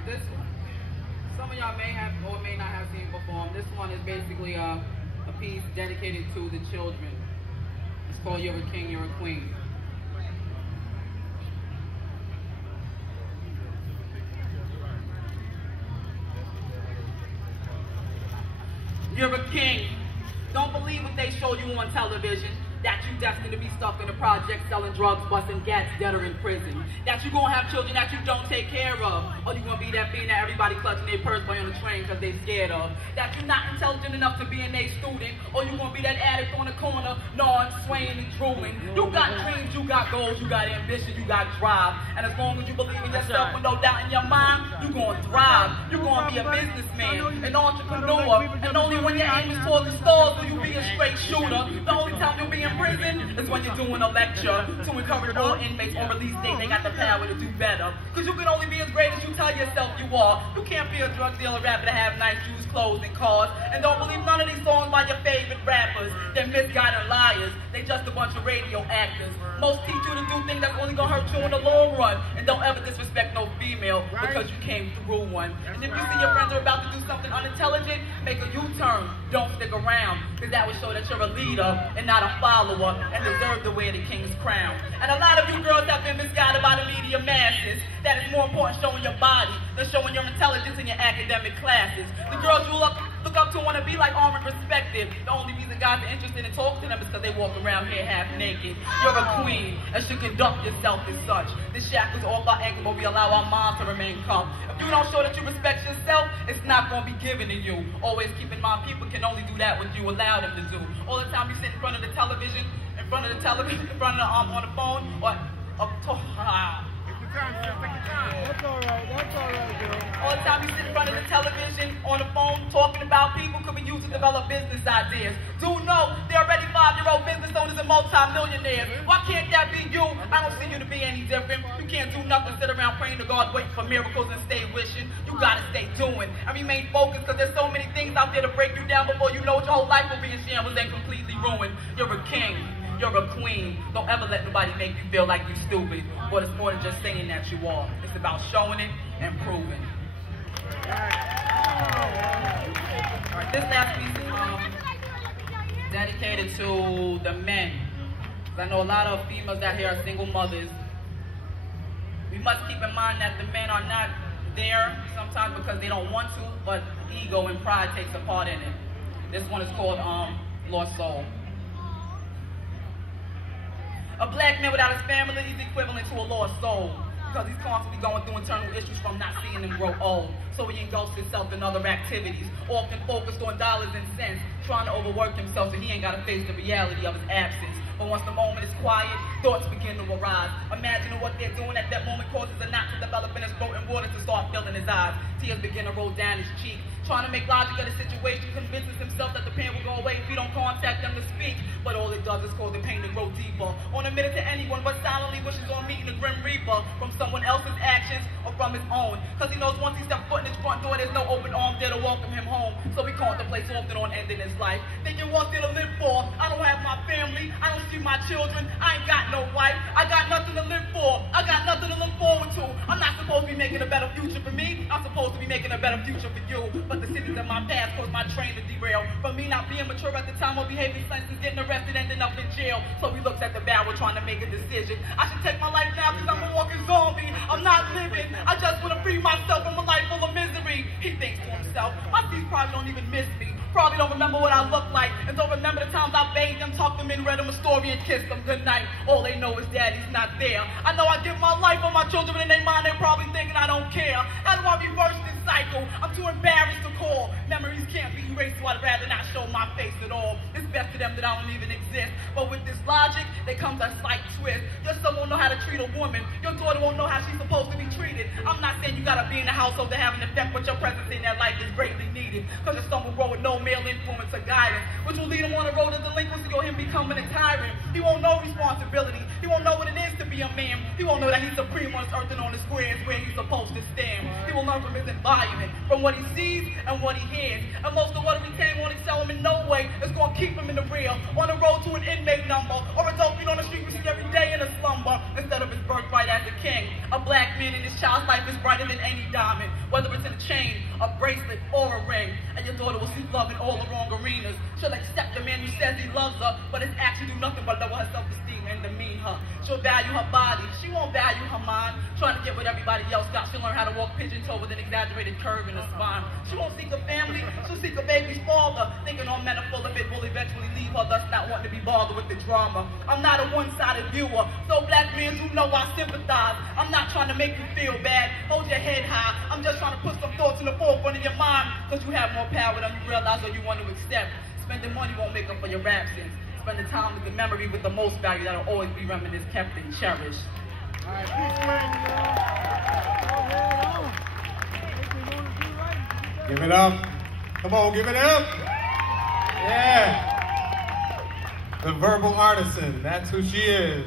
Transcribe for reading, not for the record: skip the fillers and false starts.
Alright, this one, some of y'all may have or may not have seen perform. This one is basically a piece dedicated to the children. It's called You're a King, You're a Queen. You're a king. Don't believe what they show you on television. That you destined to be stuck in the project selling drugs, busting gats, dead or in prison. That you gonna have children that you don't take care of. Or you gonna be that being that everybody clutching their purse by on the train because they scared of. That you're not intelligent enough to be an A student. Or you gonna be that addict on the corner, gnawing, swaying, and drooling. You got dreams, you got goals, you got ambition, you got drive. And as long as you believe in yourself with no doubt in your mind, you gonna thrive. You're gonna be a businessman, an entrepreneur. And only when your aim is towards the stars will you be a straight shooter. The only time you'll be in prison is when you're doing a lecture to encourage all inmates on release date. They got the power to do better. Because you can only be as great as you tell yourself you are. You can't be a drug dealer, rapper to have nice shoes, clothes, and cars. And don't believe none of these songs by your favorite rappers. They're misguided liars. They just a bunch of radio actors. Most teach you to do things that's only gonna hurt you in the long run. And don't ever disrespect no female because you came through one. And if you see your friends are about to do something unintelligent, make a U-turn. Don't stick around. Because that will show that you're a leader and not a follower and deserve to wear the king's crown. And a lot of you girls have been misguided by the media masses. That is more important showing your body than showing your intelligence in your academic classes. The girls you look up to want to be like arm and respected. The only reason guys are interested in talking to them is because they walk around here half naked. You're a queen and should conduct yourself as such. The shackles off our ankle, but we allow our minds to remain cuffed. If you don't show that you respect yourself, it's not going to be given to you. Always keep in mind, people can only do that what you allow them to do. All the time you sit in front of the television, on the phone, or up to That's all right, girl. all the time you sit in front of the television, on the phone, talking about people could be used to develop business ideas. Do know they're already 5-year-old business owners and multi-millionaires. Why can't that be you? I don't see you to be any different. You can't do nothing, sit around praying to God, waiting for miracles and stay wishing. You gotta stay doing and remain focused because there's so many things out there to break you down before you know what your whole life will be in shambles and completely ruined. You're a king. You're a queen. Don't ever let nobody make you feel like you're stupid. But it's more than just saying that you are. It's about showing it and proving. Alright, this last piece is dedicated to the men. I know a lot of females out here are single mothers. We must keep in mind that the men are not there sometimes because they don't want to, but ego and pride takes a part in it. This one is called Lost Soul. A black man without his family is equivalent to a lost soul because he's constantly going through internal issues from not seeing them grow old. So he engulfs himself in other activities, often focused on dollars and cents, trying to overwork himself so he ain't got to face the reality of his absence. But once the moment is quiet, thoughts begin to arise. Imagining what they're doing at that moment causes a knot to develop in his throat and water to start filling his eyes. Tears begin to roll down his cheek. Trying to make logic of the situation, convinces himself that the pain will go away if he don't contact them to speak. But all it does is cause the pain to grow deeper. On admitted to anyone, but silently wishes on meeting the Grim Reaper from someone else's actions or from his own. Because he knows once he steps foot in his front door, there's no open arm there to welcome him home. So he contemplates often on ending his life. Thinking what's there to live for? I don't have my family. I don't see my children. I ain't got no wife. I got nothing to live for. I got nothing to look forward to. I'm not supposed to be making a better future for me. I'm supposed to be making a better future for you. But the cities of my past caused my train to derail. From me not being mature at the time of behavior senses, getting arrested, ending up in jail. So he looks at the barrel trying to make a decision. I should take my life now because I'm a walking zombie. I'm not living. I just want to free myself from a life full of misery. He thinks to himself, my seeds probably don't even miss me. Probably don't remember what I look like. And don't remember the times I bathed them, talked them in, read them a story, and kissed them goodnight. All they know is daddy's not there. I know I give my life for my children in their mind. They're probably thinking I don't care. How do I reverse this cycle? I'm too embarrassed to call. Memories can't be erased, so I'd rather not show my face at all. It's best to them that I don't even exist. But with this logic, there comes a slight twist. Your son won't know how to treat a woman. Your daughter won't know how she's supposed to be treated. I'm not saying you gotta be in the household to have an effect, but your presence in their life is greatly needed. Because your son will grow with no male influence or guidance, which will lead him on the road of delinquency or him becoming a tyrant. He won't know responsibility. He won't know what it is to be a man. He won't know that he's supreme on this earth and on the squares where he's supposed to stand. He will learn from his environment, from what he sees and what he hears. And most of what he retain won't excel him in no way. It's going to keep him in the real, on the road to an inmate number, or a dope beat on the street we see every day in a slumber. Instead of his birthright as a king, a black man in this child's life is brighter than any diamond, whether it's in a chain, a bracelet, or a ring. And your daughter will seek love in all the wrong arenas. She'll accept the man who says he loves her, but his actions do nothing but lower her self-esteem and demean her. She'll value her body, she won't value her mind. Trying to get what everybody else got, she'll learn how to walk pigeon-toed with an exaggerated curve in her spine. She won't seek a family, she'll seek a baby's father, thinking all men are full of it will eventually leave her, thus not wanting to be bothered with the drama. I'm not a one-sided viewer, so black men who know I sympathize. I'm not trying to make you feel bad, hold your head high. I'm just trying to put some thoughts in the forefront of your mind, cause you have more power than you realize or you want to accept. Spending money won't make up for your absence. Spending time with the memory with the most value that'll always be reminisced, kept, and cherished. All right, keep playing, y'all. Go ahead on. What you want to do right? Give it up. Come on, give it up. Yeah. The verbal artisan, that's who she is.